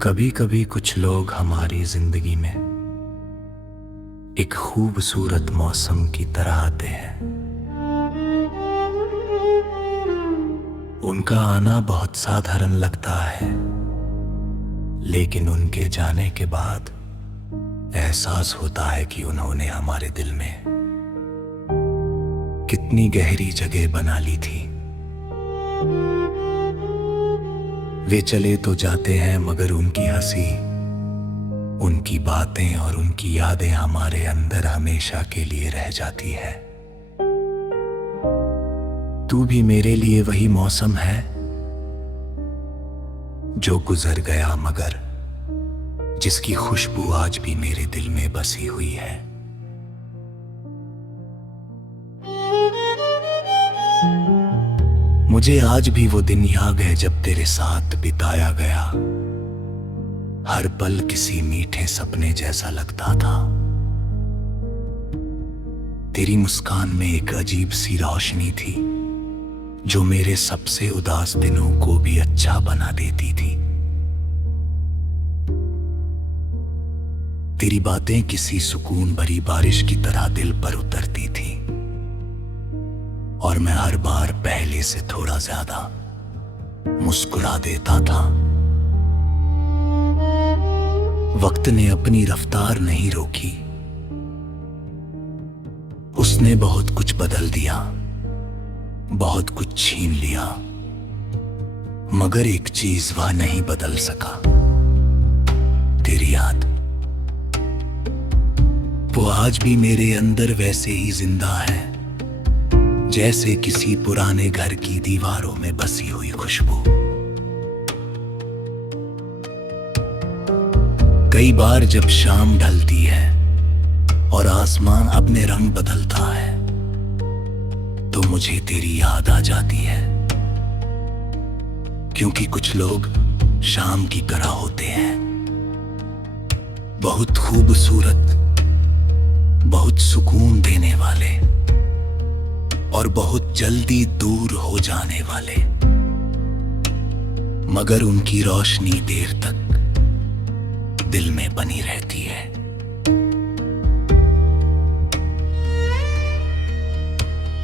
कभी कभी कुछ लोग हमारी जिंदगी में एक खूबसूरत मौसम की तरह आते हैं। उनका आना बहुत साधारण लगता है, लेकिन उनके जाने के बाद एहसास होता है कि उन्होंने हमारे दिल में कितनी गहरी जगह बना ली थी। वे चले तो जाते हैं, मगर उनकी हंसी, उनकी बातें और उनकी यादें हमारे अंदर हमेशा के लिए रह जाती है। तू भी मेरे लिए वही मौसम है जो गुजर गया, मगर जिसकी खुशबू आज भी मेरे दिल में बसी हुई है। मुझे आज भी वो दिन याद है जब तेरे साथ बिताया गया हर पल किसी मीठे सपने जैसा लगता था। तेरी मुस्कान में एक अजीब सी रोशनी थी जो मेरे सबसे उदास दिनों को भी अच्छा बना देती थी। तेरी बातें किसी सुकून भरी बारिश की तरह दिल पर उतरती थी और मैं हर बार पहले से थोड़ा ज्यादा मुस्कुरा देता था। वक्त ने अपनी रफ्तार नहीं रोकी, उसने बहुत कुछ बदल दिया, बहुत कुछ छीन लिया, मगर एक चीज वह नहीं बदल सका, तेरी याद। वो आज भी मेरे अंदर वैसे ही जिंदा है जैसे किसी पुराने घर की दीवारों में बसी हुई खुशबू। कई बार जब शाम ढलती है और आसमान अपने रंग बदलता है तो मुझे तेरी याद आ जाती है, क्योंकि कुछ लोग शाम की तरह होते हैं, बहुत खूबसूरत, बहुत सुकून देने वाले और बहुत जल्दी दूर हो जाने वाले, मगर उनकी रोशनी देर तक दिल में बनी रहती है।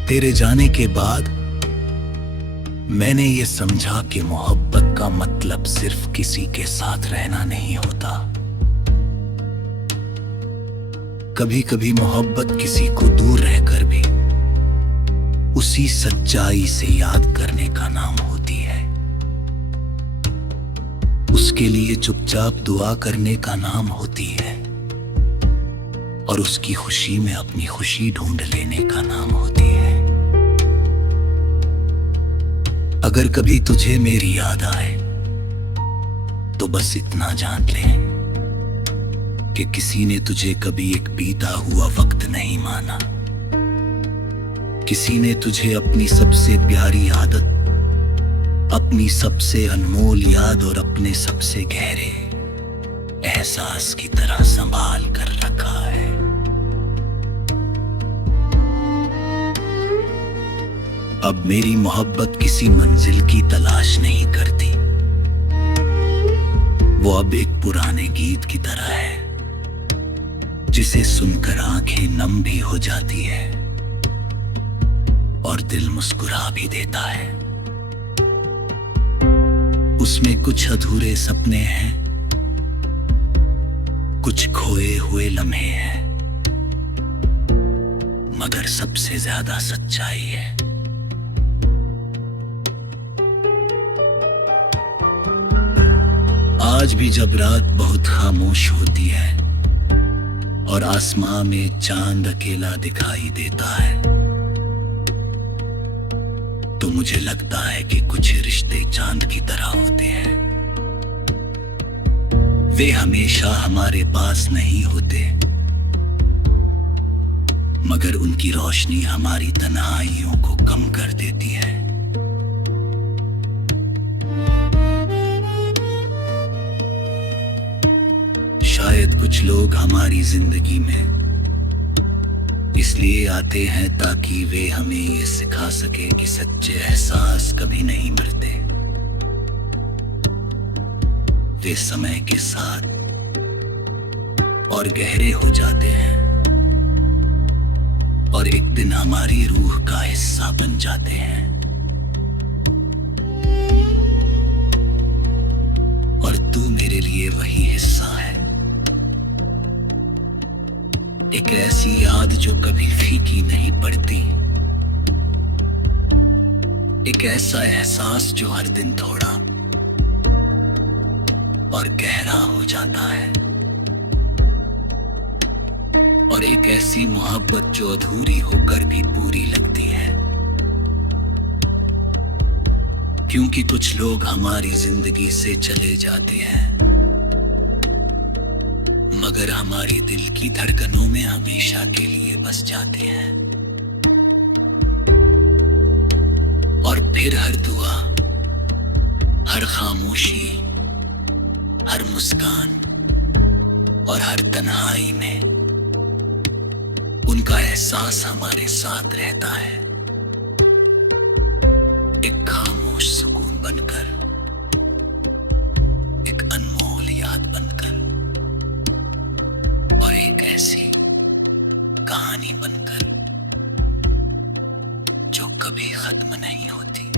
तेरे जाने के बाद मैंने ये समझा कि मोहब्बत का मतलब सिर्फ किसी के साथ रहना नहीं होता। कभी कभी मोहब्बत किसी को दूर रहकर भी उसी सच्चाई से याद करने का नाम होती है, उसके लिए चुपचाप दुआ करने का नाम होती है और उसकी खुशी में अपनी खुशी ढूंढ लेने का नाम होती है। अगर कभी तुझे मेरी याद आए तो बस इतना जान ले कि किसी ने तुझे कभी एक बीता हुआ वक्त नहीं माना। किसी ने तुझे अपनी सबसे प्यारी आदत, अपनी सबसे अनमोल याद और अपने सबसे गहरे एहसास की तरह संभाल कर रखा है। अब मेरी मोहब्बत किसी मंजिल की तलाश नहीं करती, वो अब एक पुराने गीत की तरह है जिसे सुनकर आंखें नम भी हो जाती है और दिल मुस्कुरा भी देता है। उसमें कुछ अधूरे सपने हैं, कुछ खोए हुए लम्हे हैं, मगर सबसे ज्यादा सच्चाई है। आज भी जब रात बहुत खामोश होती है और आसमां में चांद अकेला दिखाई देता है तो मुझे लगता है कि कुछ रिश्ते चांद की तरह होते हैं। वे हमेशा हमारे पास नहीं होते, मगर उनकी रोशनी हमारी तन्हाइयों को कम कर देती है। शायद कुछ लोग हमारी जिंदगी में इसलिए आते हैं ताकि वे हमें ये सिखा सके कि सच्चे एहसास कभी नहीं मरते। वे समय के साथ और गहरे हो जाते हैं और एक दिन हमारी रूह का हिस्सा बन जाते हैं। और तू मेरे लिए वही हिस्सा है, एक ऐसी याद जो कभी फीकी नहीं पड़ती, एक ऐसा एहसास जो हर दिन थोड़ा और गहरा हो जाता है, और एक ऐसी मोहब्बत जो अधूरी होकर भी पूरी लगती है। क्योंकि कुछ लोग हमारी जिंदगी से चले जाते हैं, मगर हमारे दिल की धड़कनों में हमेशा के लिए बस जाते हैं। और फिर हर दुआ, हर खामोशी, हर मुस्कान और हर तन्हाई में उनका एहसास हमारे साथ रहता है, एक खामोश सुकून बनकर, एक अनमोल याद बनकर, और एक ऐसी कहानी बनकर जो कभी खत्म नहीं होती।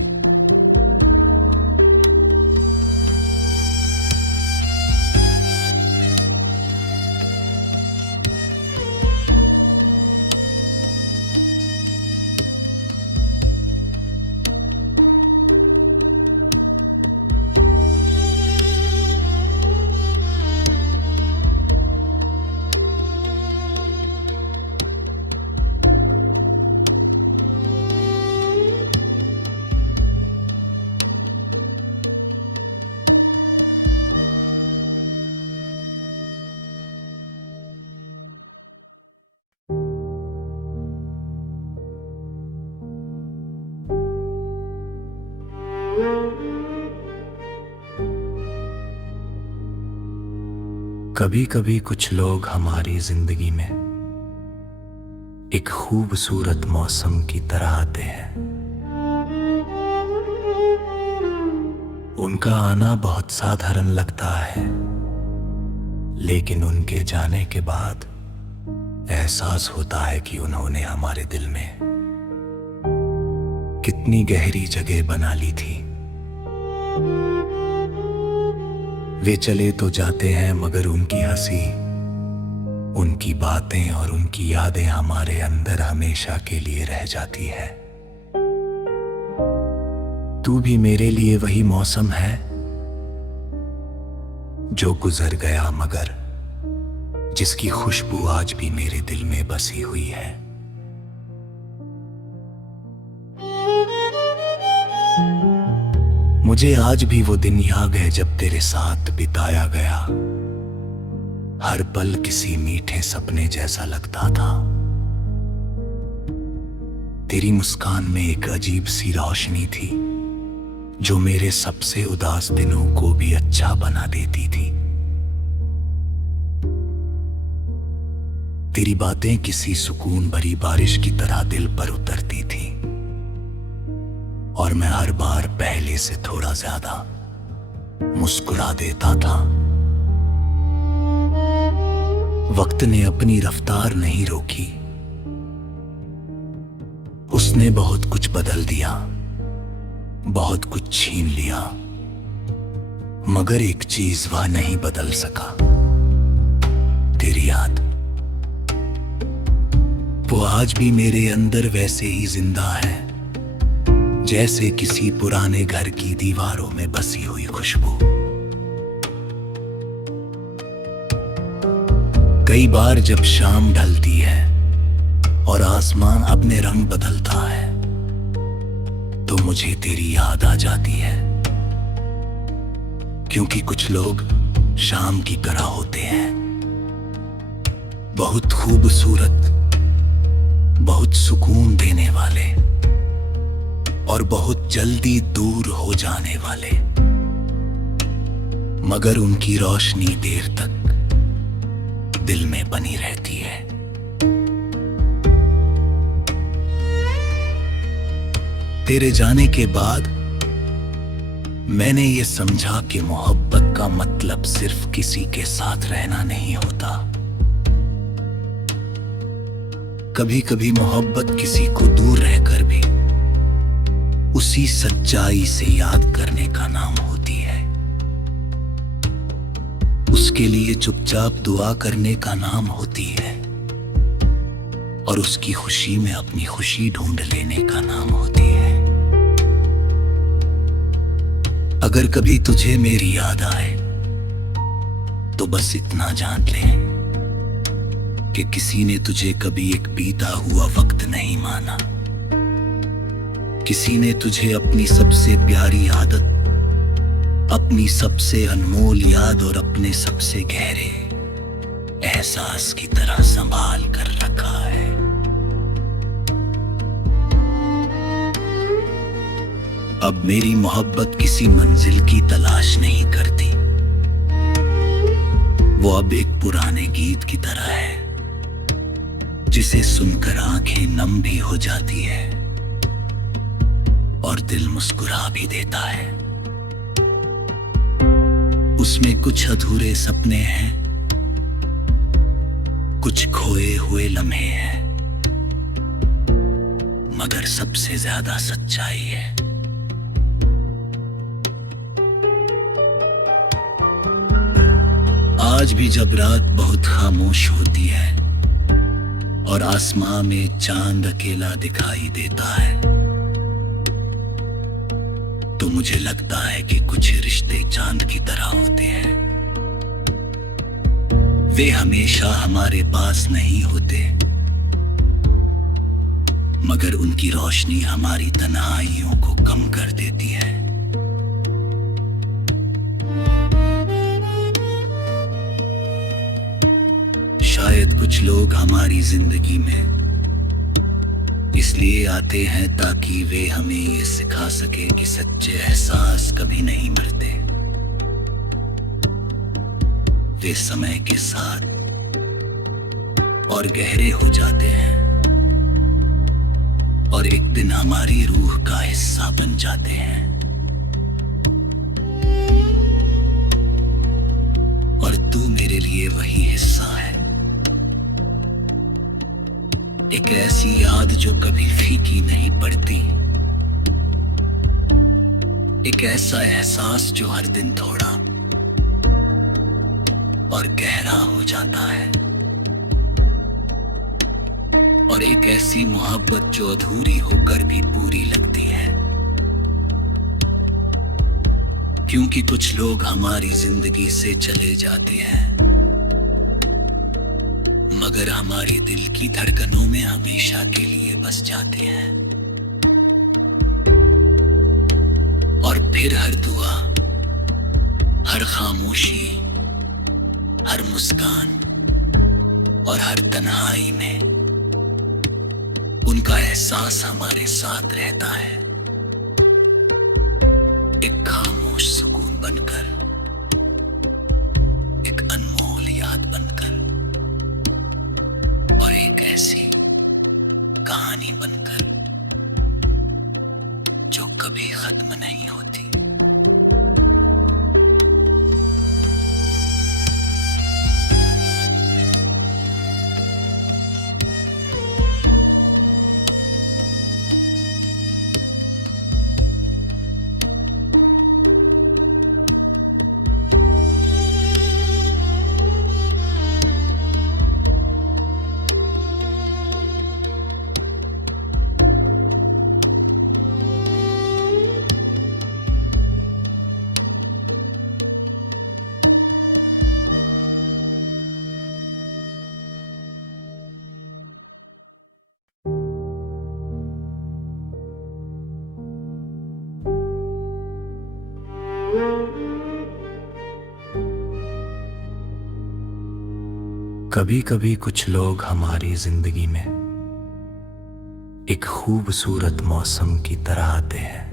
कभी कभी कुछ लोग हमारी जिंदगी में एक खूबसूरत मौसम की तरह आते हैं। उनका आना बहुत साधारण लगता है, लेकिन उनके जाने के बाद एहसास होता है कि उन्होंने हमारे दिल में कितनी गहरी जगह बना ली थी। वे चले तो जाते हैं, मगर उनकी हंसी, उनकी बातें और उनकी यादें हमारे अंदर हमेशा के लिए रह जाती है। तू भी मेरे लिए वही मौसम है जो गुजर गया, मगर जिसकी खुशबू आज भी मेरे दिल में बसी हुई है। मुझे आज भी वो दिन याद है जब तेरे साथ बिताया गया हर पल किसी मीठे सपने जैसा लगता था। तेरी मुस्कान में एक अजीब सी रोशनी थी जो मेरे सबसे उदास दिनों को भी अच्छा बना देती थी। तेरी बातें किसी सुकून भरी बारिश की तरह दिल पर उतरती थी, और मैं हर बार पहले से थोड़ा ज्यादा मुस्कुरा देता था। वक्त ने अपनी रफ्तार नहीं रोकी, उसने बहुत कुछ बदल दिया, बहुत कुछ छीन लिया, मगर एक चीज वह नहीं बदल सका, तेरी याद। वो आज भी मेरे अंदर वैसे ही जिंदा है जैसे किसी पुराने घर की दीवारों में बसी हुई खुशबू। कई बार जब शाम ढलती है और आसमान अपने रंग बदलता है, तो मुझे तेरी याद आ जाती है। क्योंकि कुछ लोग शाम की तरह होते हैं, बहुत खूबसूरत, बहुत सुकून देने वाले और बहुत जल्दी दूर हो जाने वाले, मगर उनकी रोशनी देर तक दिल में बनी रहती है। तेरे जाने के बाद मैंने ये समझा कि मोहब्बत का मतलब सिर्फ किसी के साथ रहना नहीं होता। कभी कभी मोहब्बत किसी को दूर रहकर भी उसी सच्चाई से याद करने का नाम होती है। उसके लिए चुपचाप दुआ करने का नाम होती है और उसकी खुशी में अपनी खुशी ढूंढ लेने का नाम होती है। अगर कभी तुझे मेरी याद आए तो बस इतना जान ले कि किसी ने तुझे कभी एक बीता हुआ वक्त नहीं माना। किसी ने तुझे अपनी सबसे प्यारी आदत, अपनी सबसे अनमोल याद और अपने सबसे गहरे एहसास की तरह संभाल कर रखा है। अब मेरी मोहब्बत किसी मंजिल की तलाश नहीं करती। वो अब एक पुराने गीत की तरह है जिसे सुनकर आंखें नम भी हो जाती है और दिल मुस्कुरा भी देता है। उसमें कुछ अधूरे सपने हैं, कुछ खोए हुए लम्हे हैं, मगर सबसे ज्यादा सच्चाई है। आज भी जब रात बहुत खामोश होती है और आसमां में चांद अकेला दिखाई देता है, तो मुझे लगता है कि कुछ रिश्ते चांद की तरह होते हैं। वे हमेशा हमारे पास नहीं होते, मगर उनकी रोशनी हमारी तन्हाइयों को कम कर देती है। शायद कुछ लोग हमारी जिंदगी में इसलिए आते हैं ताकि वे हमें ये सिखा सके कि सच्चे एहसास कभी नहीं मरते। वे समय के साथ और गहरे हो जाते हैं और एक दिन हमारी रूह का हिस्सा बन जाते हैं। और तू मेरे लिए वही हिस्सा है, एक ऐसी याद जो कभी फीकी नहीं पड़ती, एक ऐसा एहसास जो हर दिन थोड़ा और गहरा हो जाता है, और एक ऐसी मोहब्बत जो अधूरी होकर भी पूरी लगती है। क्योंकि कुछ लोग हमारी जिंदगी से चले जाते हैं, मगर हमारे दिल की धड़कनों में हमेशा के लिए बस जाते हैं। और फिर हर दुआ, हर खामोशी, हर मुस्कान और हर तन्हाई में उनका एहसास हमारे साथ रहता है, एक खामोश सुकून बनकर, एक अनमोल याद बनकर, और एक ऐसी कहानी बनकर जो कभी खत्म नहीं होती। कभी कभी कुछ लोग हमारी जिंदगी में एक खूबसूरत मौसम की तरह आते हैं।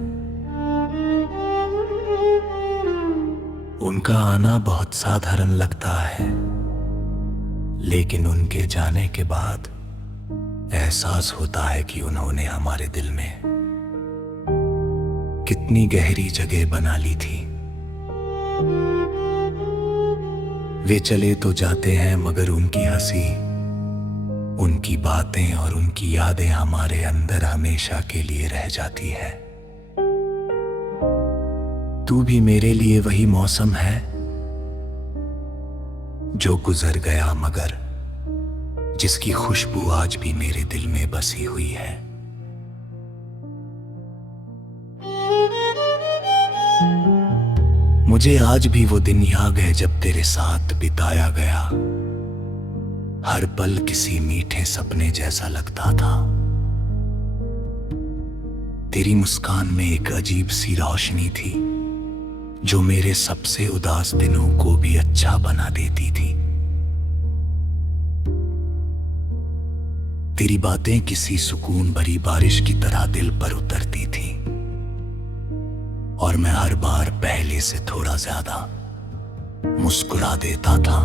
उनका आना बहुत साधारण लगता है, लेकिन उनके जाने के बाद एहसास होता है कि उन्होंने हमारे दिल में कितनी गहरी जगह बना ली थी। वे चले तो जाते हैं मगर उनकी हंसी, उनकी बातें और उनकी यादें हमारे अंदर हमेशा के लिए रह जाती है। तू भी मेरे लिए वही मौसम है जो गुजर गया मगर जिसकी खुशबू आज भी मेरे दिल में बसी हुई है। मुझे आज भी वो दिन याद है जब तेरे साथ बिताया गया हर पल किसी मीठे सपने जैसा लगता था। तेरी मुस्कान में एक अजीब सी रोशनी थी जो मेरे सबसे उदास दिनों को भी अच्छा बना देती थी। तेरी बातें किसी सुकून भरी बारिश की तरह दिल पर उतरती थी और मैं हर बार पहले से थोड़ा ज्यादा मुस्कुरा देता था।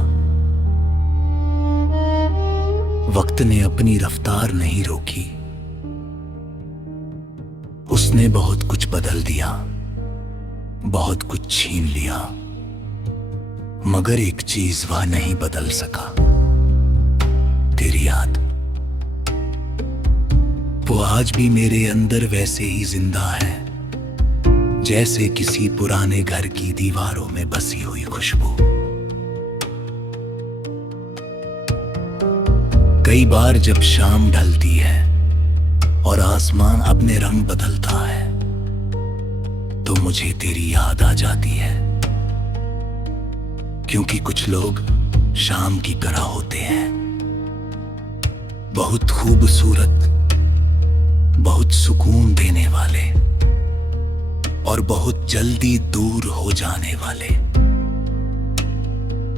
वक्त ने अपनी रफ्तार नहीं रोकी, उसने बहुत कुछ बदल दिया, बहुत कुछ छीन लिया, मगर एक चीज वह नहीं बदल सका, तेरी याद। वो आज भी मेरे अंदर वैसे ही जिंदा है जैसे किसी पुराने घर की दीवारों में बसी हुई खुशबू। कई बार जब शाम ढलती है और आसमान अपने रंग बदलता है तो मुझे तेरी याद आ जाती है, क्योंकि कुछ लोग शाम की तरह होते हैं, बहुत खूबसूरत, बहुत सुकून देने वाले और बहुत जल्दी दूर हो जाने वाले,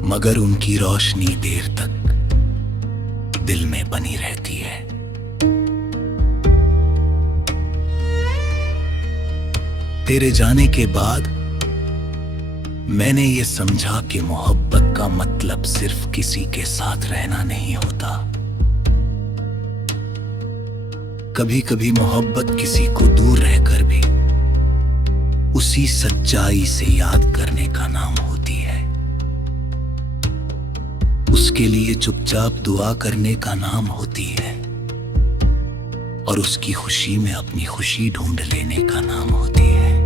मगर उनकी रोशनी देर तक दिल में बनी रहती है। तेरे जाने के बाद मैंने ये समझा कि मोहब्बत का मतलब सिर्फ किसी के साथ रहना नहीं होता। कभी कभी मोहब्बत किसी को दूर रहकर भी उसी सच्चाई से याद करने का नाम होती है, उसके लिए चुपचाप दुआ करने का नाम होती है और उसकी खुशी में अपनी खुशी ढूंढ लेने का नाम होती है।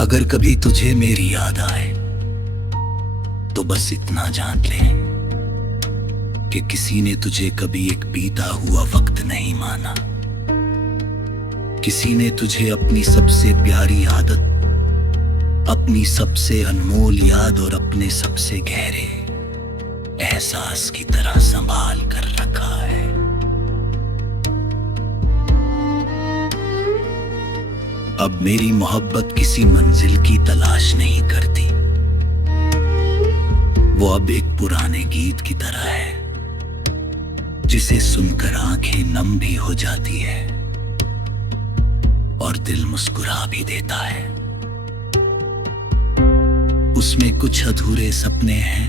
अगर कभी तुझे मेरी याद आए तो बस इतना जान ले कि किसी ने तुझे कभी एक बीता हुआ वक्त नहीं माना, किसी ने तुझे अपनी सबसे प्यारी आदत, अपनी सबसे अनमोल याद और अपने सबसे गहरे एहसास की तरह संभाल कर रखा है। अब मेरी मोहब्बत किसी मंजिल की तलाश नहीं करती, वो अब एक पुराने गीत की तरह है जिसे सुनकर आंखें नम भी हो जाती है और दिल मुस्कुरा भी देता है। उसमें कुछ अधूरे सपने हैं,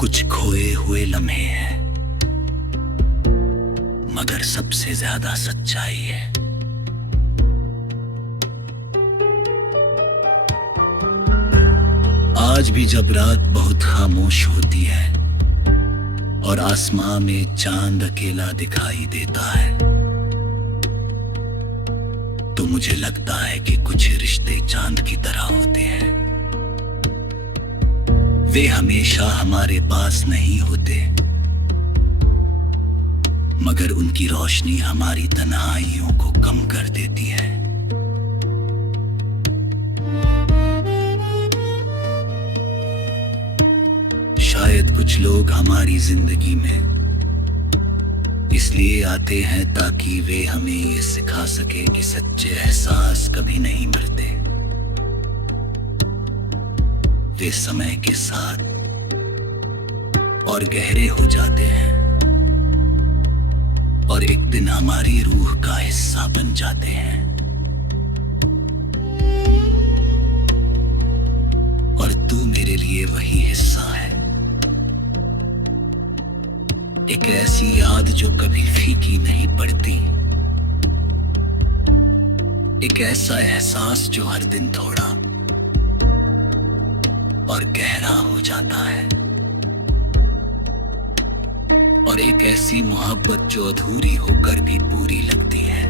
कुछ खोए हुए लम्हे हैं, मगर सबसे ज्यादा सच्चाई है। आज भी जब रात बहुत खामोश होती है और आसमां में चांद अकेला दिखाई देता है तो मुझे लगता है कि कुछ रिश्ते चांद की तरह होते हैं। वे हमेशा हमारे पास नहीं होते, मगर उनकी रोशनी हमारी तन्हाइयों को कम कर देती है। शायद कुछ लोग हमारी जिंदगी में इसलिए आते हैं ताकि वे हमें ये सिखा सके कि सच्चे एहसास कभी नहीं मरते, वे समय के साथ और गहरे हो जाते हैं और एक दिन हमारी रूह का हिस्सा बन जाते हैं। और तू मेरे लिए वही हिस्सा है, एक ऐसी याद जो कभी फीकी नहीं पड़ती, एक ऐसा एहसास जो हर दिन थोड़ा और गहरा हो जाता है, और एक ऐसी मोहब्बत जो अधूरी होकर भी पूरी लगती है।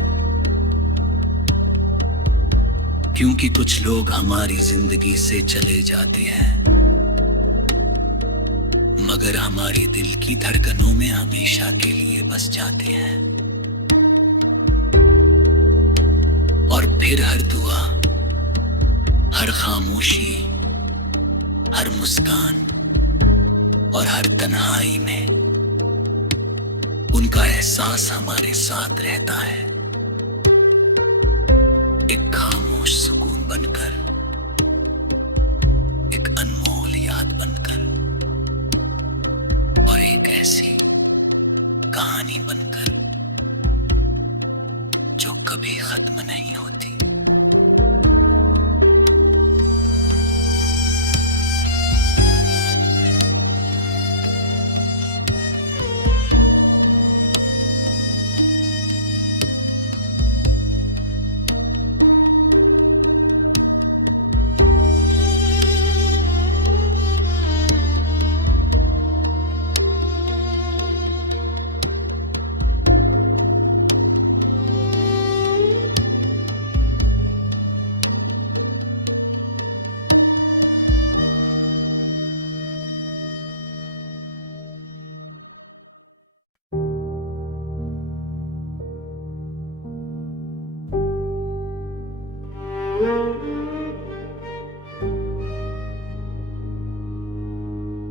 क्योंकि कुछ लोग हमारी जिंदगी से चले जाते हैं, मगर हमारे दिल की धड़कनों में हमेशा के लिए बस जाते हैं। और फिर हर दुआ, हर खामोशी, हर मुस्कान और हर तन्हाई में उनका एहसास हमारे साथ रहता है, एक खामोश सुकून बनकर, एक अनमोल याद बनकर, और एक ऐसी कहानी बनकर जो कभी खत्म नहीं होती।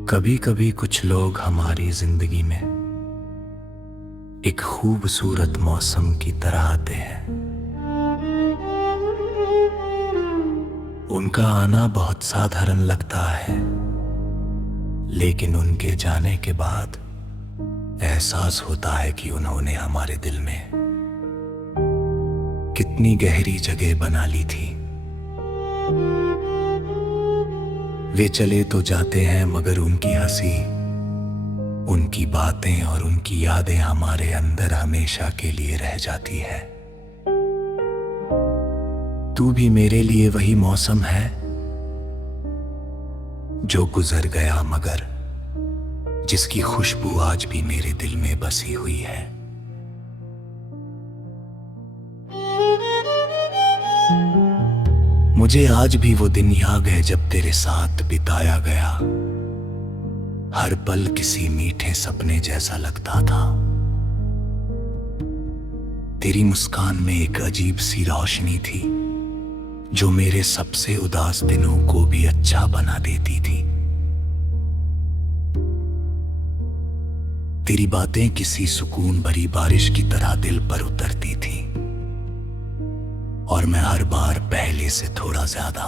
कभी कभी कुछ लोग हमारी जिंदगी में एक खूबसूरत मौसम की तरह आते हैं। उनका आना बहुत साधारण लगता है, लेकिन उनके जाने के बाद एहसास होता है कि उन्होंने हमारे दिल में कितनी गहरी जगह बना ली थी। वे चले तो जाते हैं, मगर उनकी हंसी, उनकी बातें और उनकी यादें हमारे अंदर हमेशा के लिए रह जाती है। तू भी मेरे लिए वही मौसम है जो गुजर गया, मगर जिसकी खुशबू आज भी मेरे दिल में बसी हुई है। मुझे आज भी वो दिन याद है जब तेरे साथ बिताया गया हर पल किसी मीठे सपने जैसा लगता था। तेरी मुस्कान में एक अजीब सी रोशनी थी जो मेरे सबसे उदास दिनों को भी अच्छा बना देती थी। तेरी बातें किसी सुकून भरी बारिश की तरह दिल पर उतरती थी, और मैं हर बार पहले से थोड़ा ज्यादा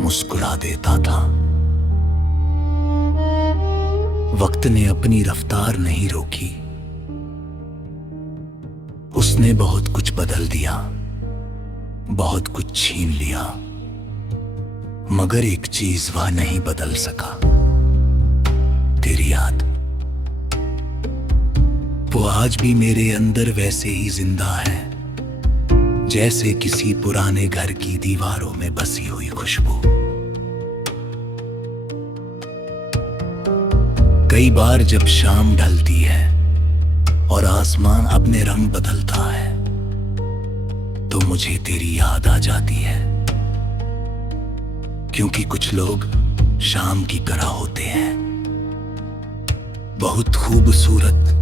मुस्कुरा देता था। वक्त ने अपनी रफ्तार नहीं रोकी, उसने बहुत कुछ बदल दिया, बहुत कुछ छीन लिया, मगर एक चीज वह नहीं बदल सका, तेरी याद। वो आज भी मेरे अंदर वैसे ही जिंदा है जैसे किसी पुराने घर की दीवारों में बसी हुई खुशबू। कई बार जब शाम ढलती है और आसमान अपने रंग बदलता है, तो मुझे तेरी याद आ जाती है। क्योंकि कुछ लोग शाम की तरह होते हैं, बहुत खूबसूरत,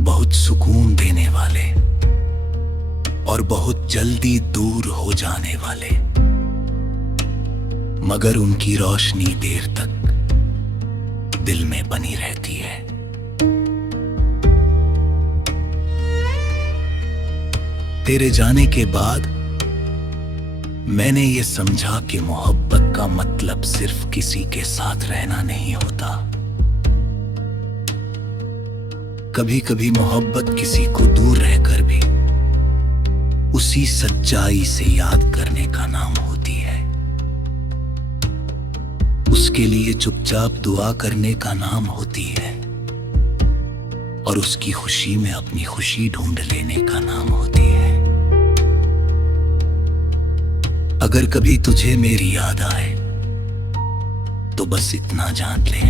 बहुत सुकून देने वाले और बहुत जल्दी दूर हो जाने वाले, मगर उनकी रोशनी देर तक दिल में बनी रहती है। तेरे जाने के बाद मैंने ये समझा कि मोहब्बत का मतलब सिर्फ किसी के साथ रहना नहीं होता। कभी कभी मोहब्बत किसी को दूर रहकर भी उसी सच्चाई से याद करने का नाम होती है। उसके लिए चुपचाप दुआ करने का नाम होती है, और उसकी खुशी में अपनी खुशी ढूंढ लेने का नाम होती है। अगर कभी तुझे मेरी याद आए तो बस इतना जान ले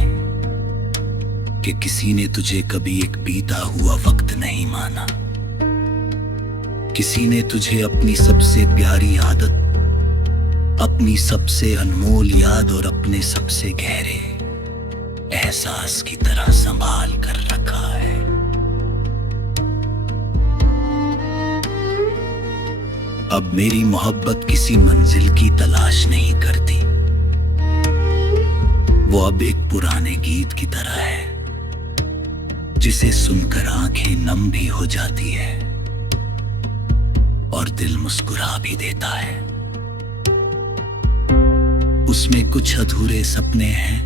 कि किसी ने तुझे कभी एक बीता हुआ वक्त नहीं माना। किसी ने तुझे अपनी सबसे प्यारी आदत, अपनी सबसे अनमोल याद और अपने सबसे गहरे एहसास की तरह संभाल कर रखा है। अब मेरी मोहब्बत किसी मंजिल की तलाश नहीं करती, वो अब एक पुराने गीत की तरह है जिसे सुनकर आंखें नम भी हो जाती है और दिल मुस्कुरा भी देता है। उसमें कुछ अधूरे सपने हैं,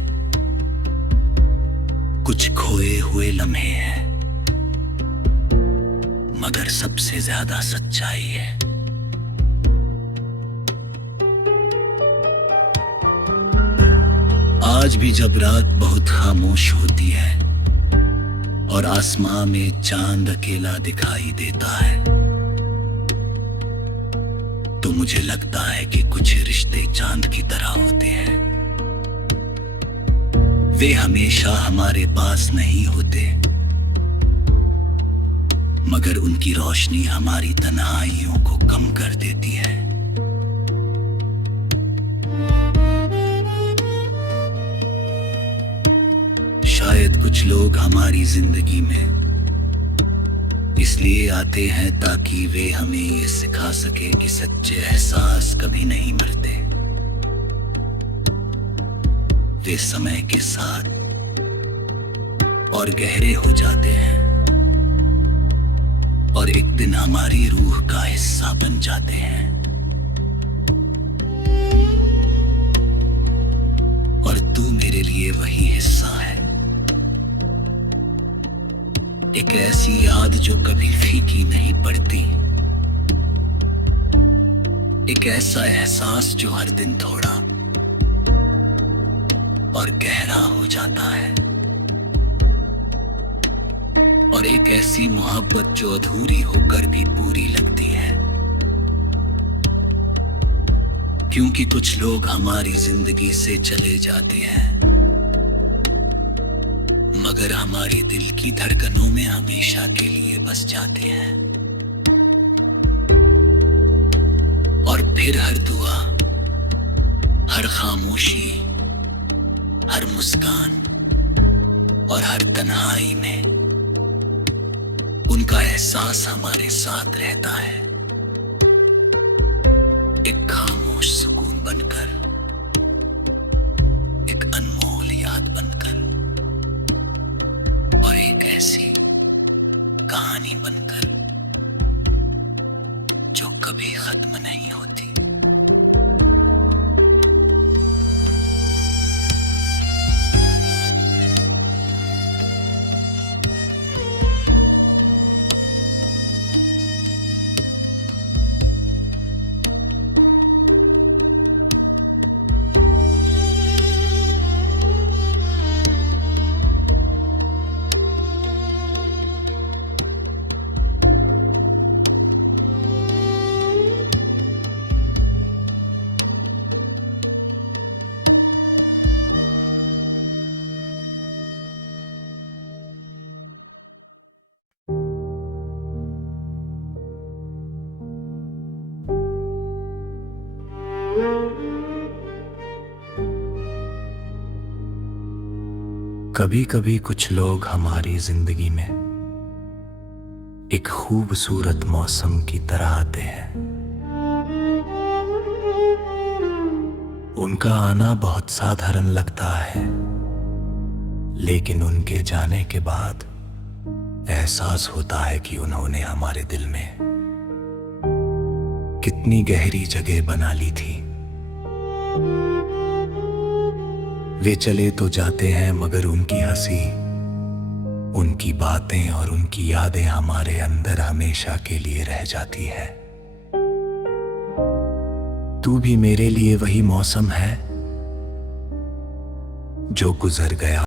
कुछ खोए हुए लम्हे हैं, मगर सबसे ज्यादा सच्चाई है। आज भी जब रात बहुत खामोश होती है और आसमां में चांद अकेला दिखाई देता है, तो मुझे लगता है कि कुछ रिश्ते चांद की तरह होते हैं। वे हमेशा हमारे पास नहीं होते, मगर उनकी रोशनी हमारी तन्हाइयों को कम कर देती है। शायद कुछ लोग हमारी जिंदगी में इसलिए आते हैं ताकि वे हमें ये सिखा सके कि सच्चे एहसास कभी नहीं मरते। वे समय के साथ और गहरे हो जाते हैं और एक दिन हमारी रूह का हिस्सा बन जाते हैं। और तू मेरे लिए वही हिस्सा है, एक ऐसी याद जो कभी फीकी नहीं पड़ती, एक ऐसा एहसास जो हर दिन थोड़ा और गहरा हो जाता है, और एक ऐसी मोहब्बत जो अधूरी होकर भी पूरी लगती है। क्योंकि कुछ लोग हमारी जिंदगी से चले जाते हैं, मगर हमारे दिल की धड़कनों में हमेशा के लिए बस जाते हैं। और फिर हर दुआ, हर खामोशी, हर मुस्कान और हर तन्हाई में उनका एहसास हमारे साथ रहता है, एक खामोश सुकून बनकर, एक अनमोल याद बनकर, और एक ऐसी कहानी बनकर जो कभी खत्म नहीं होती। कभी कभी कुछ लोग हमारी जिंदगी में एक खूबसूरत मौसम की तरह आते हैं। उनका आना बहुत साधारण लगता है, लेकिन उनके जाने के बाद एहसास होता है कि उन्होंने हमारे दिल में कितनी गहरी जगह बना ली थी। वे चले तो जाते हैं, मगर उनकी हंसी, उनकी बातें और उनकी यादें हमारे अंदर हमेशा के लिए रह जाती है। तू भी मेरे लिए वही मौसम है जो गुजर गया।